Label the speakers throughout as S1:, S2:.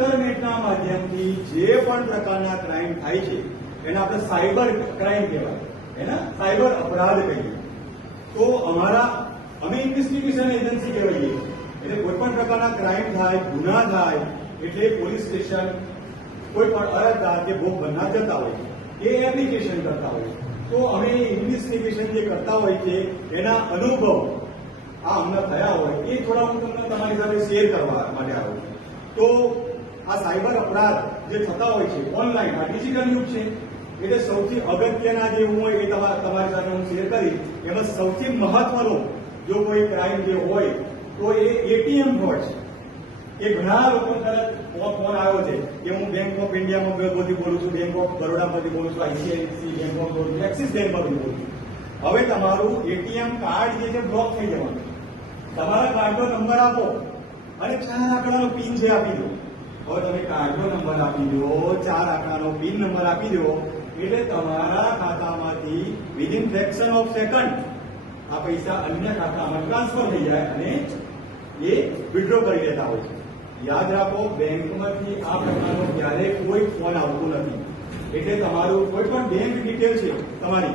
S1: ઇન્ટરનેટના માધ્યમથી જે પણ પ્રકારના ક્રાઇમ થાય છે, એને આપણે સાયબર ક્રાઇમ કહેવાય. એને સાયબર અપરાધ કહીએ. તો અમારા, અમે ઇન્વેસ્ટિગેશન એજન્સી કહેવાઈએ. એટલે કોઈ પણ પ્રકારના ક્રાઇમ થાય, ગુના થાય, એટલે પોલીસ સ્ટેશન કોઈ પણ અરજદાર કે ભોગ બનનાર જતા હોય, એ એપ્લિકેશન કરતા હોય. તો અમે ઇન્વેસ્ટિગેશન જે કરતા હોય છે, એના અનુભવ આ અમને થયા હોય, એ થોડા હું તમને તમારી સાથે શેર કરવા માટે આવું તો આ સાયબર અપરાધ જે થતા હોય છે ઓનલાઈન આ ડિજિટલ યુગ છે, એટલે સૌથી અગત્યના જે હોય એ તમા- તમારી સાથે હું શેર કરી એમાં સૌથી મહત્વનો જો કોઈ ક્રાઇમ જે હોય, તો એ એટીએમ ફ્રોડ છે. એ ઘણા લોકો તરત ફોન આવ્યો છે. કે હું બેંક ઓફ ઇન્ડિયામાં બધી બોલું છું બેંક ઓફ બરોડામાંથી બોલું છું આઈસીઆઈસી બેંક ઓફ બોલું છું એક્સિસ બેંકમાંથી બોલું છું. હવે તમારું એટીએમ કાર્ડ જે છે બ્લોક થઈ જવાનું તમારા કાર્ડનો નંબર આપો અને ચાર આંકડાનો પિન જે આપી દો. હવે તમે કાર્ડનો નંબર આપી દો, ચાર આંકડાનો પિન નંબર આપી દો, એટલે તમારા ખાતામાંથી વિધિન ફ્રેક્શન ઓફ સેકન્ડ આ પૈસા અન્ય ખાતામાં ટ્રાન્સફર થઈ જાય અને એ વિડ્રો કરી લેતા હોય છે. યાદ રાખો, બેંકમાંથી આ પ્રકારનો ક્યારે કોઈ ફોન આવતો નથી. એટલે તમારું કોઈ પણ બેંક ડિટેલ છે, તમારી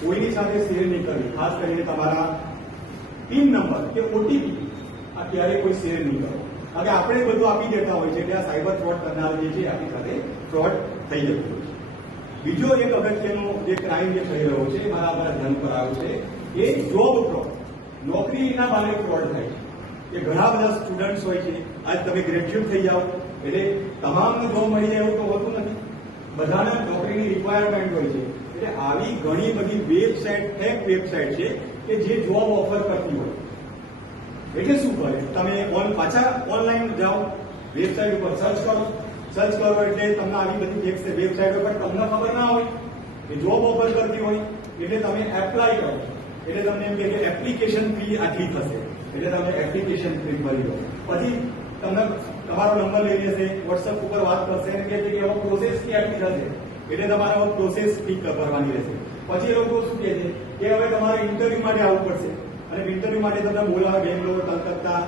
S1: કોઈની સાથે શેર નહીં કરવી. ખાસ કરીને તમારા પિન નંબર કે ઓટીપી આ ક્યારે કોઈ શેર નહીં કરો. કે આપણે બધું આપી દેતા હોય છે એટલે આ સાયબર ફ્રોડ કરનાર જે છે આપણી સાથે ફ્રોડ થઈ જતો હોય છે. બીજો એક અગત્યનો જે ક્રાઇમ જે થઈ રહ્યો છે, મારા મારા ધ્યાન પર આવ્યો છે, એ જોબ ફ્રોડ નોકરીના બારે ફ્રોડ થાય છે. કે ઘણા બધા સ્ટુડન્ટ્સ હોય છે. આજ તમે ગ્રેજ્યુએટ થઈ જાઓ, એટલે તમામને જોબ મળી જાય એવું તો હોતું નથી. બધાને નોકરીની રિક્વાયરમેન્ટ હોય છે. એટલે આવી ઘણી બધી વેબસાઇટ ફેક વેબસાઇટ છે કે જે જોબ ઓફર કરતી એટલે શું કરે તમે ઓન, પાછા ઓનલાઈન જાઓ વેબસાઇટ ઉપર સર્ચ કરો. સર્ચ કરો એટલે તમને આવી બધી વેબસાઇટ ઉપર તમને ખબર ના હોય કે જોબ ઓફર કરતી હોય, એટલે તમે એપ્લાય કરો. એટલે તમને એમ કે એપ્લિકેશન ફી આટલી થશે. એટલે તમે એપ્લિકેશન ફી ભરી દો. પછી તમને તમારો નંબર લઈ લેશે વોટ્સઅપ ઉપર વાત કરશે અને કહે છે કે હવે પ્રોસેસ ફી આટલી થશે. એટલે તમારે પ્રોસેસ ફી ભરવાની રહેશે. પછી એ લોકો શું કહે છે કે હવે તમારે ઇન્ટરવ્યુ માટે આવવું પડશે. અને ઇન્ટરવ્યુ માટે તમને બોલાવે, બેંગ્લોર, કલકત્તા.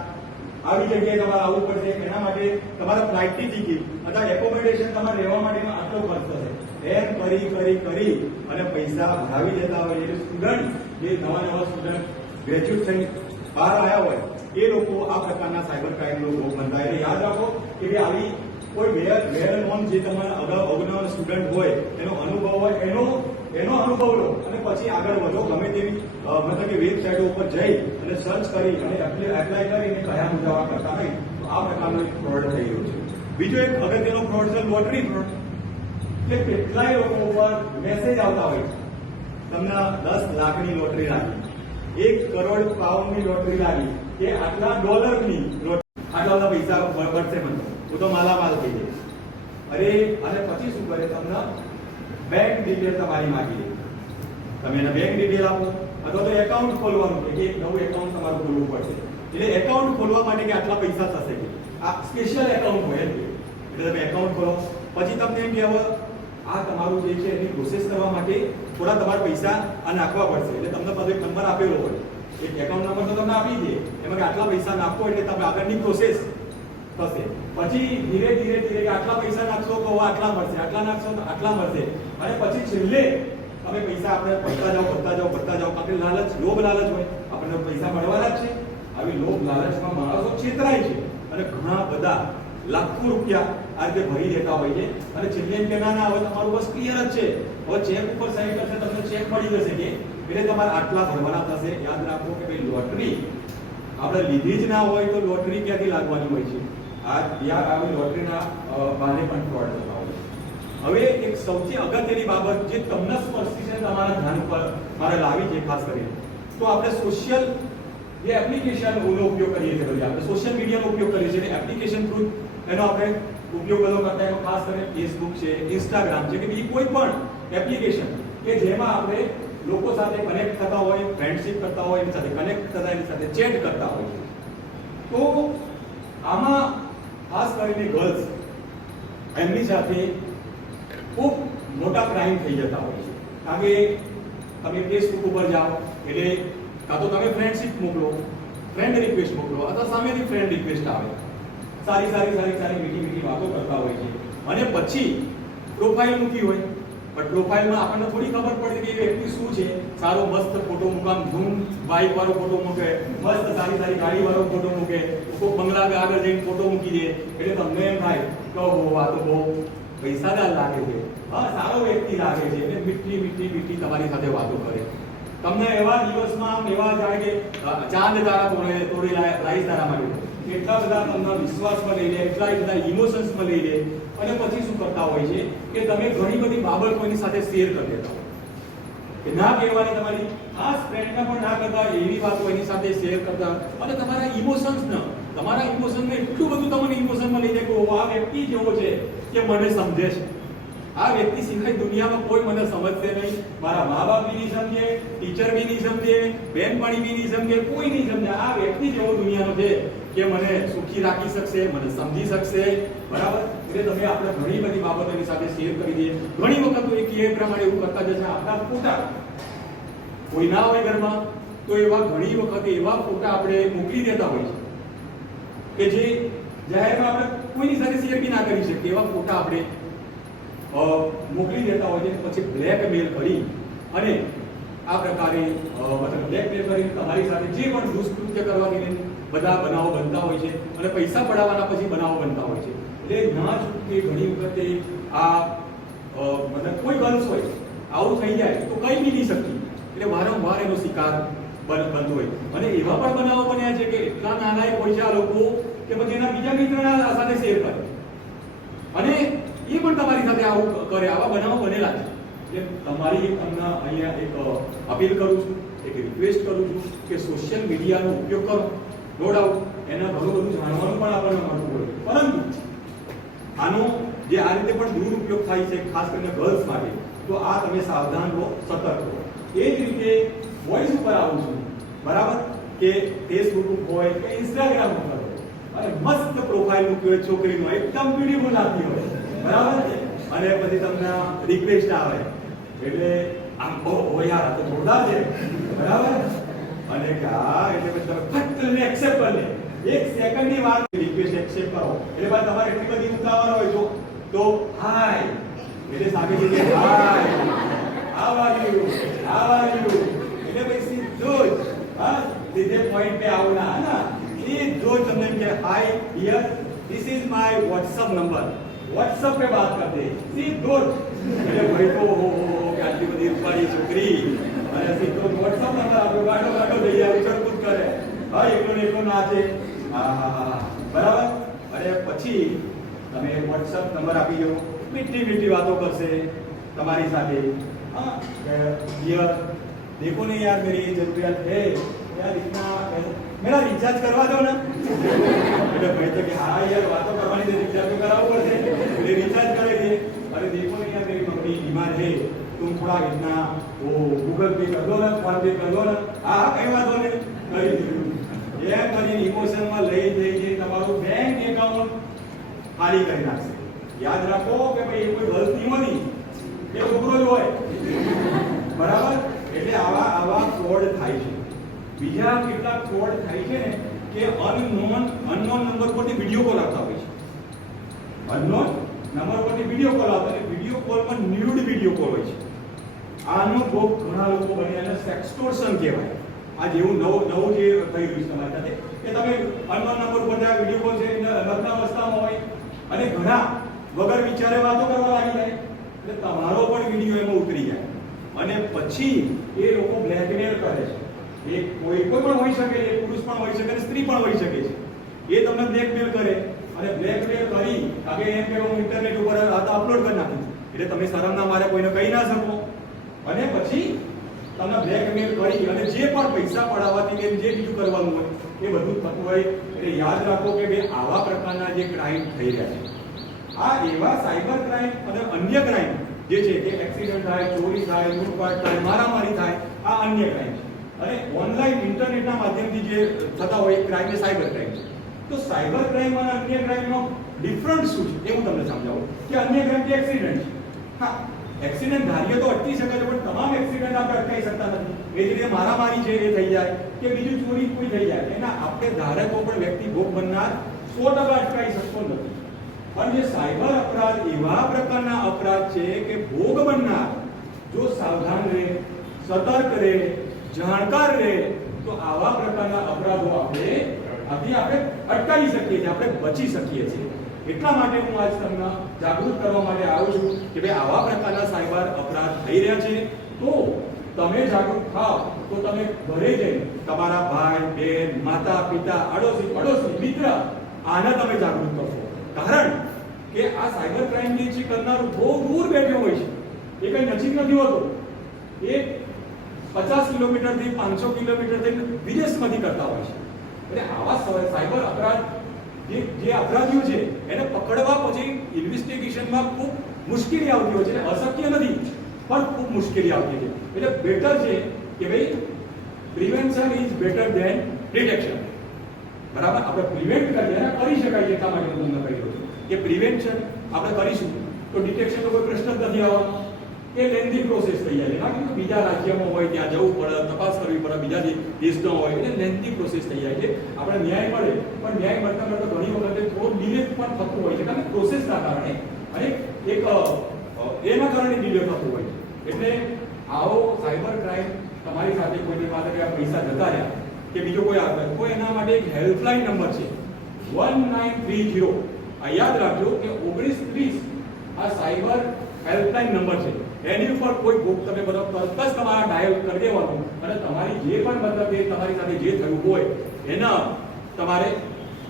S1: આવી જગ્યાએ તમારે આવવું પડશે. એના માટે તમારા ફ્લાઇટની ટિકિટ અથવા એકોમોડેશન તમારે રહેવા માટે આટલો ખર્ચ થશે એમ કરી કરી કરી અને પૈસા ભરાવી દેતા હોય એટલે સ્ટુડન્ટ જે નવા નવા સ્ટુડન્ટ ગ્રેજ્યુએટ થઈ બહાર આવ્યા હોય, એ લોકો આ પ્રકારના સાયબર ક્રાઇમનો ભોગ બનતા એટલે યાદ રાખો કે આવી કોઈ વેર વેર નોન જે તમારા અગાઉ અગ્ન સ્ટુડન્ટ હોય, એનો અનુભવ હોય, એનો એનો અનુભવ લો અને પછી આગળ વધો. ગમે તેવી મતલબ કે વેબસાઇટો ઉપર જઈ અને સર્ચ કરી અને એપ્લાય કરીને કયા મુદ્દાઓ કરતા હોય, તો આ પ્રકારનો એક ફ્રોડ થઈ રહ્યો છે. બીજો એક અગત્યનો ફ્રોડ છે લોટરી ફ્રોડ એટલે કેટલાય લોકો ઉપર મેસેજ આવતા હોય. છે તમને દસ લાખની લોટરી લાગી. એક કરોડ પાઉન્ડની લોટરી લાગી. કે આટલા ડોલરની લોટરી આટલા બધા પૈસા ભરશે મને હું તો માલામાલ થઈ જઈશ. અરે, અને પછી શું કરે તમને? બેંક ડિટેલ તમારી માંગી તમે એને બેંક ડિટેલ આપો, અથવા તો એકાઉન્ટ ખોલવાનું કે એક નવું એકાઉન્ટ તમારું ખોલવું પડશે. એટલે એકાઉન્ટ ખોલવા માટે કે આટલા પૈસા થશે? કે આ સ્પેશિયલ એકાઉન્ટ હોય એટલે તમે એકાઉન્ટ ખોલો. પછી તમને એમ કે હવે આ તમારું જે છે એની પ્રોસેસ કરવા માટે થોડા તમારા પૈસા આ નાખવા પડશે. એટલે તમને બધો એક નંબર આપેલો હોય. એક એકાઉન્ટ નંબર તો તમને આપી દે. એમાં કે આટલા પૈસા નાખો એટલે તમે આગળની પ્રોસેસ થશે. પછી ધીરે ધીરે ધીરે આટલા પૈસા નાખશો તો આટલા મળશે, આટલા નાખશો તો આટલા મળશે. અને પછી છેલ્લે અમે પૈસા આપણે ભરતા જાઓ ભરતા જાઓ ભરતા જાઓ. આપણે લાલચ, લોભ લાલચ હોય, આપણને પૈસા મળવાના જ છે. આવી લોભ લાલચમાં માણસો છેતરાય છે. અને ઘણા બધા લાખો રૂપિયા આ રીતે ભરી દેતા હોય છે. અને છેલ્લે એમ કે, ના ના, હવે તમારું બસ ક્લિયર જ છે. હવે ચેક ઉપર સાઈન કરશે, તમને ચેક મળી જશે કે એટલે તમારે આટલા ભરવાના થશે. યાદ રાખો કે ભાઈ લોટરી આપણે લીધી જ ના હોય તો લોટરી ક્યાંથી લાગવાની હોય છે? આ યાર આવી લોટરીના બહાને પણ ફ્રોડ થતા હવે એક સૌથી અગત્યની બાબત જે તમને સ્પર્શી છે, તમારા ધ્યાન ઉપર મારે લાવી છે, ખાસ કરીને. તો આપણે સોશિયલ જે એપ્લિકેશન નો ઉપયોગ કરીએ છીએ બધી આપણે. સોશિયલ મીડિયાનો ઉપયોગ કરીએ છીએ. એપ્લિકેશન થ્રુ એનો આપણે ઉપયોગ બધો કરતા એમાં ખાસ કરીને ફેસબુક છે ઇન્સ્ટાગ્રામ છે કે બીજી કોઈ પણ એપ્લિકેશન કે જેમાં આપણે લોકો સાથે કનેક્ટ થતા હોય ફ્રેન્ડશિપ કરતા હોય, એની સાથે કનેક્ટ થતા એની સાથે ચેટ કરતા હોય. તો આમાં ખાસ કરીને ગર્લ્સ એમની સાથે ખૂબ મોટા ક્રાઇમ થઈ જતા હોય છે. કારણ કે તમે ફેસબુક ઉપર જાઓ, એટલે કાં તો તમે ફ્રેન્ડશિપ મોકલો ફ્રેન્ડ રિક્વેસ્ટ મોકલો, અથવા સામેથી ફ્રેન્ડ રિક્વેસ્ટ આવે. સારી સારી સારી સારી મીઠી મીઠી વાતો કરતા હોય છે. અને પછી પ્રોફાઇલ મૂકી હોય. પણ પ્રોફાઇલમાં આપણને થોડી ખબર પડે કે એ વ્યક્તિ શું છે. સારો, મસ્ત ફોટો મુકામ ધૂમ બાઇક વાળો ફોટો મૂકે, મસ્ત સારી સારી ગાડી વાળો ફોટો મૂકે બંગલા આગળ જઈને ફોટો મૂકી દે. એટલે તમને એમ થાય કહો આ તો બહુ પૈસાદાર લાગે છે. હા, સારો વ્યક્તિ લાગે છે એટલે મીઠી મીઠી મીઠી તમારી સાથે વાતો કરે. તમને એવા દિવસમાં એવા જાય કે ચાંદ તારા તોડે તોડી લાઈ તારા માટે. એટલા બધા તમને વિશ્વાસમાં લઈ લે, એટલા બધા ઇમોશન્સમાં લઈ લે. અને પછી શું કરતા હોય છે કે તમે ઘણી બધી બાબત કોઈની સાથે શેર કરી દેતા કે ના કહેવાની તમારી ખાસ ફ્રેન્ડને પણ ના કરતા એવી વાતો એની સાથે શેર કરતા અને તમારા ઇમોશન્સ ન, તમારા ઇમોશનને એટલું બધું તમને ઇમોશનમાં લઈ જાય કે આ વ્યક્તિ જેવો છે? કે મને સમજે છે. આ વ્યક્તિ સિવાય દુનિયામાં કોઈ મને સમજશે નહીં. મારા મા બાપ બી નહીં સમજે, ટીચર બી નહીં સમજે બહેનપણી બી નહીં સમજે, કોઈ નહીં સમજે. આ વ્યક્તિ જેવો દુનિયાનો છે કે મને સુખી રાખી શકશે, મને સમજી શકશે. બરાબર? એટલે તમે આપણે ઘણી બધી બાબતોની સાથે શેર કરી દઈએ. ઘણી વખત તો એક પ્રમાણે એવું કરતા જશે આપણા ફોટા કોઈ ના હોય ઘરમાં. તો એવા ઘણી વખત એવા ફોટા આપણે મોકલી દેતા હોય છે કે જે જાહેરમાં આપણે કોઈની સાથે શેર બી ના કરી શકીએ. એવા ફોટા આપણે મોકલી દેતા હોય છે પછી બ્લેકમેલ કરી અને આ પ્રકારે મતલબ બ્લેકમેલ કરી તમારી સાથે જે પણ દુષ્કૃત્ય કરવાની બધા બનાવો બનતા હોય છે અને પૈસા પડાવવાના પછી બનાવો બનતા હોય છે. એટલે ના છૂટકે ઘણી વખતે આ મતલબ કોઈ ગર્લ્સ હોય, આવું થઈ જાય તો કઈ બી નહીં શકતી એટલે વારંવાર એનો શિકાર બનતો હોય. અને એવા પણ બનાવો બન્યા છે કે એટલા નાના પૈસા લોકો કે પછી એના બીજા મિત્રના સાથે શેર કરે. અને એ પણ તમારી સાથે આવું કરે, આવા બનાવો બનેલા છે. એટલે તમારી તમને અહીંયા એક અપીલ કરું છું, એક રિક્વેસ્ટ કરું છું કે સોશિયલ મીડિયાનો ઉપયોગ કરો. નો ડાઉટ એના ઘણું બધું જાણવાનું પણ આપણને મળતું હોય પરંતુ, આનો જે આ રીતે પણ દુરુપયોગ થાય છે, ખાસ કરીને ગર્લ્સ માટે, તો આ તમે સાવધાન રહો, સતર્ક રહો. એ જ રીતે વોઇસ ઉપર આવું છું. બરાબર? કે ફેસબુક હોય, કે ઇન્સ્ટાગ્રામ હોય અને મસ્ત પ્રોફાઇલ મૂકી હોય છોકરીનો. એકદમ બ્યુટીફુલ આપી હોય. બરાબર? અને પછી તમને રિક્વેસ્ટ આવે. એટલે આમ ઓ યાર તો જોરદાર છે. બરાબર? અને હા, એટલે પછી તમે ફટ એક્સેપ્ટ કરી લે એક સેકન્ડની વાત રિક્વેસ્ટ એક્સેપ્ટ કરો. એટલે બાદ તમારે એટલી બધી ઉતાવળ હોય તો તો હાય એટલે સામે જઈને hi how are you how are you એટલે પછી સીધું જ હા સીધે પોઈન્ટ पे આવના ના? ના સીધું જ તમને એમ કે hi here this is my WhatsApp number WhatsApp पे बात कर दे સીધો જ એટલે ભાઈ તો હો હો હો કે આટલી બધી રૂપાળી છોકરી અને સીધો WhatsApp નંબર આપ્યો ગાડો ગાડો થઈ જાય ઉછળકૂદ કરે હા એકલો ને એકલો નાચે હા હા હા બરાબર અને પછી તમે WhatsApp નંબર આપી દો મીઠી મીઠી વાતો કરશે તમારી સાથે हाँ यार देखो नहीं यार मेरी ये जरूरियात है यार इतना મેરા રિચાર્જ કરવા દો ને. એટલે ભાઈ તો કે, હા યાર, વાતો કરવાની છે રિચાર્જ તો કરાવવું પડશે. એટલે રિચાર્જ કરે છે. અરે દેખો ને યાર, મેરી મમ્મી બીમાર છે. તું થોડા ઇतना ઓ ગૂગલ પે કર ને ફોન પે કરો ને. આ કઈ વાંધો નહીં. કરી દીધું. એમ કરીને ઇમોશનમાં લઈ જઈ તમારું બેંક એકાઉન્ટ ખાલી કરી નાખ્યું. કે નોન અનનોન નંબર પરથી વીડિયો કોલ આવતા હોય છે. અનનોન નંબર પરથી વીડિયો કોલ આવતા અને વિડિયો કોલમાં ન્યૂડ વીડિયો કોલ હોય છે. આનો ભોગ ઘણા લોકો બને અને સેક્સટોર્શન કહેવાય. આ જેવું નવું નવું જે થઈ રહ્યું છે તમારી સાથે, કે તમે અનનોન નંબર પર આ વીડિયો કોલ છે લગ્ન અવસ્થામાં હોય. અને ઘણા વગર વિચારે વાતો કરવા લાગી જાય. એટલે તમારો પણ વીડિયો એમાં ઉતરી જાય. અને પછી એ લોકો બ્લેકમેલ કરે છે. એ કોઈ કોઈ પણ હોઈ શકે, એ પુરુષ પણ હોઈ શકે સ્ત્રી પણ હોઈ શકે છે. એ તમને બ્લેકમેલ કરે અને બ્લેકમેલ કરી કે એમ કે હું ઇન્ટરનેટ ઉપર આ તો અપલોડ કરી નાખું એટલે તમે શરમના મારે કોઈને કહી ના શકો. અને પછી તમને બ્લેકમેલ કરી અને જે પણ પૈસા પડાવવાથી કે જે બીજું કરવાનું હોય, એ બધું થતું હોય. એટલે યાદ રાખો કે ભાઈ આવા પ્રકારના જે ક્રાઇમ થઈ રહ્યા છે. આ એવા સાયબર ક્રાઇમ અને અન્ય ક્રાઇમ જે છે કે એક્સિડન્ટ થાય, ચોરી થાય, લૂંટફાટ થાય, મારામારી થાય, આ અન્ય ક્રાઇમ છે. અને ઓનલાઈન ઇન્ટરનેટના માધ્યમથી જે થતા હોય ક્રાઇમ એ સાયબર ક્રાઇમ છે. તો સાયબર ક્રાઇમ અને અન્ય ક્રાઇમનો ડિફરન્સ શું છે? એ હું તમને સમજાવું. કે અન્ય ક્રાઇમ કે એક્સિડન્ટ છે. હા એક્સિડન્ટ ધારીએ તો અટકી શકે છે, પણ તમામ એક્સિડન્ટ આપણે અટકાવી શકતા નથી. એ જ રીતે મારામારી છે એ થઈ જાય કે બીજું ચોરી કોઈ થઈ જાય. એના આપણે ધારકો પણ વ્યક્તિ ભોગ બનનાર સો ટકા અટકાવી શકતો નથી. અને જે સાયબર અપરાધ એવા પ્રકારના અપરાધ છે કે ભોગ બનનાર, જો સાવધાન રહે, સતર્ક રહે જાણકાર રહે, તો આવા પ્રકારના અપરાધો આપણે આથી આપણે અટકાવી શકીએ છીએ, આપણે બચી શકીએ છીએ. એટલા માટે હું આજ તમને જાગૃત કરવા માટે આવ્યો છું કે ભાઈ આવા પ્રકારના સાયબર અપરાધ થઈ રહ્યા છે, તો તમે જાગૃત થાવ, તો તમે ઘરે જઈને તમારા ભાઈ, બેન, માતા, પિતા, આડોશી, પડોશી, મિત્ર, આને તમે જાગૃત કરશો કારણ કે આ સાયબર ક્રાઇમ જે કરનાર બહુ દૂર બેઠો હોય છે, એ કઈ નજીક નથી હોતો. એ પચાસ કિલોમીટરથી પાંચસો કિલોમીટરથી વિદેશમાંથી કરતા હોય છે. એટલે આવા સાયબર અપરાધ, જે જે અપરાધીઓ છે, એને પકડવા પછી ઇન્વેસ્ટિગેશનમાં ખૂબ મુશ્કેલી આવતી હોય છે અશક્ય નથી, પણ ખૂબ મુશ્કેલી આવતી છે. એટલે બેટર છે કે ભાઈ, prevention is better than detection બરાબર? આપણે પ્રિવેન્ટ કરીએ અને કરી શકાય એટલા માટે હું તમને કહી છું કે પ્રિવેન્શન આપણે કરીશું. તો ડિટેક્શનનો કોઈ પ્રશ્ન જ નથી આવવાનો એ લેન્ધી પ્રોસેસ થઈ જાય કારણ કે બીજા રાજ્યમાં હોય, ત્યાં જવું પડે, તપાસ કરવી પડે, બીજા દેશમાં હોય, એટલે લેન્ધી પ્રોસેસ થઈ જાય છે. આપણે ન્યાય મળે, પણ ન્યાય મળતા મળતા ઘણી વખતે થોડો ડિલે પણ થતું હોય છે. કારણ કે પ્રોસેસના કારણે અને એક એના કારણે ડિલે થતું હોય એટલે આવો સાયબર ક્રાઇમ તમારી સાથે કોઈની પાસે કે પૈસા જતા રહ્યા કે બીજો કોઈ આવે કોઈ એના માટે એક હેલ્પલાઇન નંબર છે. વન નાઇન થ્રી ઝીરો યાદ રાખજો કે ઓગણીસ ત્રીસ આ સાયબર હેલ્પલાઇન નંબર છે. એની ઉપર કોઈ ભૂખ તમે બધો જ તમારા ડાયલ કરી દેવાનું. અને તમારી જે પણ મતલબ એ તમારી સાથે જે થયું હોય, એના તમારે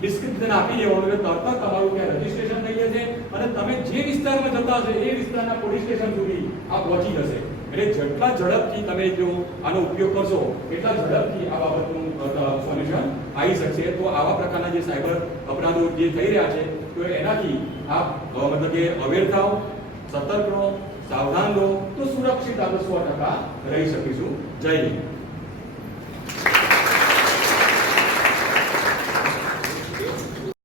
S1: ડિસ્ક્રિપ્શન આપી દેવાનું એટલે તરત જ તમારું ત્યાં રજીસ્ટ્રેશન થઈ જશે અને તમે જે વિસ્તારમાં જતા હશો, એ વિસ્તારના પોલીસ સ્ટેશન સુધી આ પહોંચી જશે. એટલે જેટલા ઝડપથી તમે જો આનો ઉપયોગ કરશો, એટલા ઝડપથી આ બાબતનું સોલ્યુશન આવી શકશે. તો આવા પ્રકારના જે સાયબર અપરાધો જે થઈ રહ્યા છે, તો એનાથી આપ મતલબ કે અવેર થાવ સતર્ક રહો. સાવધાન રહો તો સુરક્ષિત આપણે સો ટકા રહી શકીશું. જય હિન્દ.